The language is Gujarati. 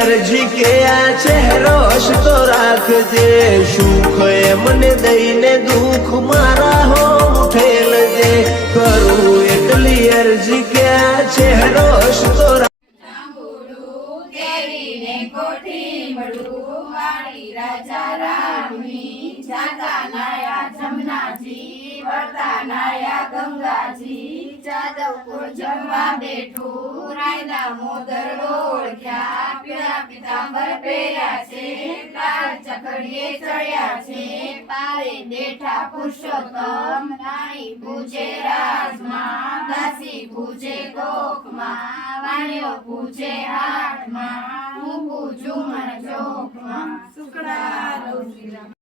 અરજી કે આ ચહેરો હસતો રાખજે, સુખ એમને દઈને દુઃખ મારા હો ઉઠેલજે, કરું એટલી અરજી કે આ ચહેરો હસતો કોઠી મળું વાળી રાજા રામની, જાતા નાયા જમનાજી, વળતા નાયા ગંગાજી, જાદવપુર જમવા બેઠું રાયના મોદર ઓળખ્યા, પીળા પીતાંબર પહેર્યા છે, લાલ ચકડીએ ચડ્યા છે, પારે બેઠા પુરુષોત્તમ, રાણી પૂજે રાજમાં, દાસી પૂજે ગોખમાં, વાણિયો પૂજે હાથમાં, હું પૂજું મન ચોકમાં.